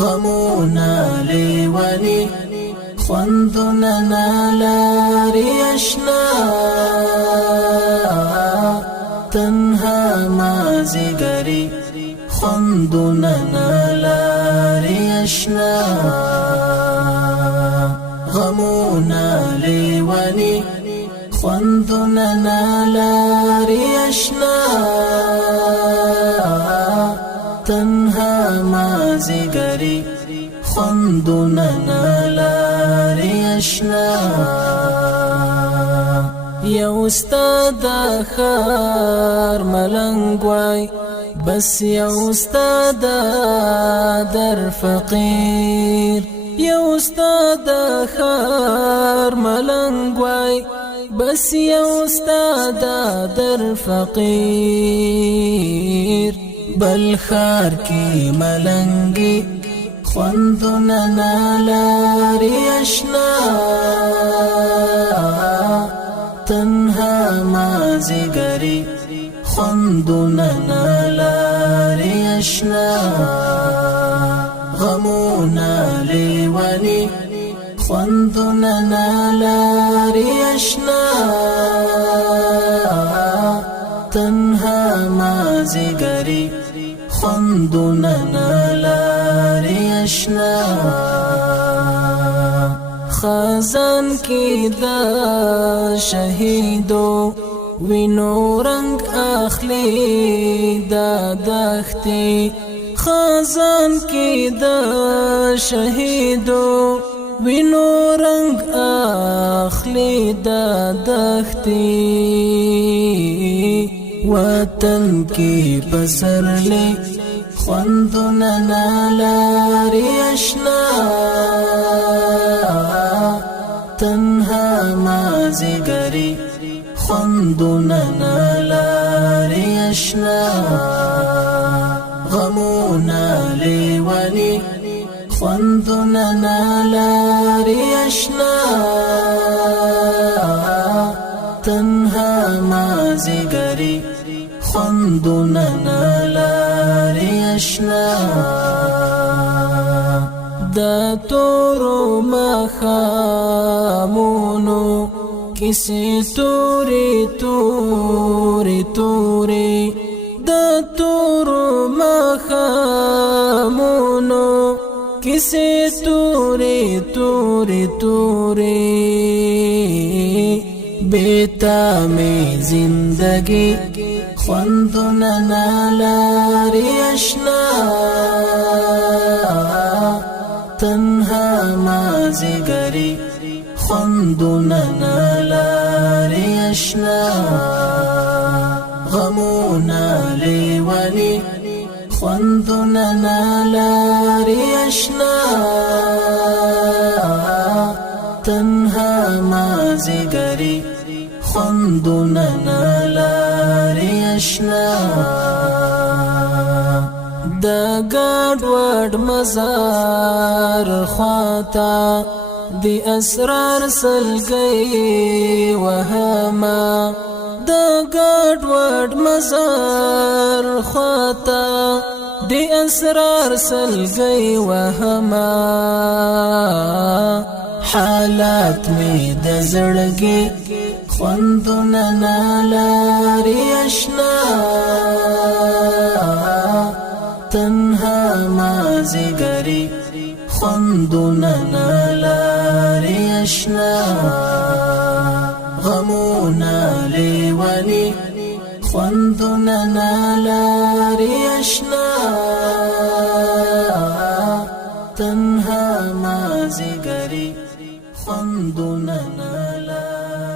غمونا لیونی خوندنا نالاری اشنا تنها مازیګری خوندنا نالاری اشنا غمونا لیونی خوندنا نالاری اشنا تنها مازیګری خوندنا نالاری اشنا یو استاد خار ملنګ وای بس یو استاد در فقیر یو استاد خار ملنګ وای بس یو استاد در فقیر بل خار کی ملنګي خوندنا نالاری اشنا تنها مازیګری خوندنا نالاری اشنا غمونا لیونی خوندنا نالاری اشنا تنها مازیګری خوندنا نالاری اشنا خزان کی دا شهیدو وینو رنگ اخلی دا دختی خزان کی دا شهیدو وینو رنگ اخلی دا دختی وطن کی پسرلی خوندنا نالاری اشنا تنها مازیګری خوندنا نالاری اشنا غمونا لیونی خوندنا نالاری اشنا تنها مازیګری خوندنا نالاری اشنا دا تورو مخامونو کسی توری توری توری دا تورو مخامونو کسی توری توری توری بیتا میں زندگی خوندنا نالاری اشنا تنها مازیګری خوندنا نالاری اشنا غمونا لیونی خوندنا نالاری اشنا تنها مازیګری خوندنا نالاری اشنا دا ګډ وډ مزار خواتا دی اسرار سلګي وهما دا ګډ وډ مزار خواتا دی اسرار سلګي وهما حالات می د زړګي خوندنا نالاری اشنا تنها مازیګری خوندنا نالاری اشنا غمونا لیونی خوندنا نالاری اشنا تنها مازیګری خوندنا نالاری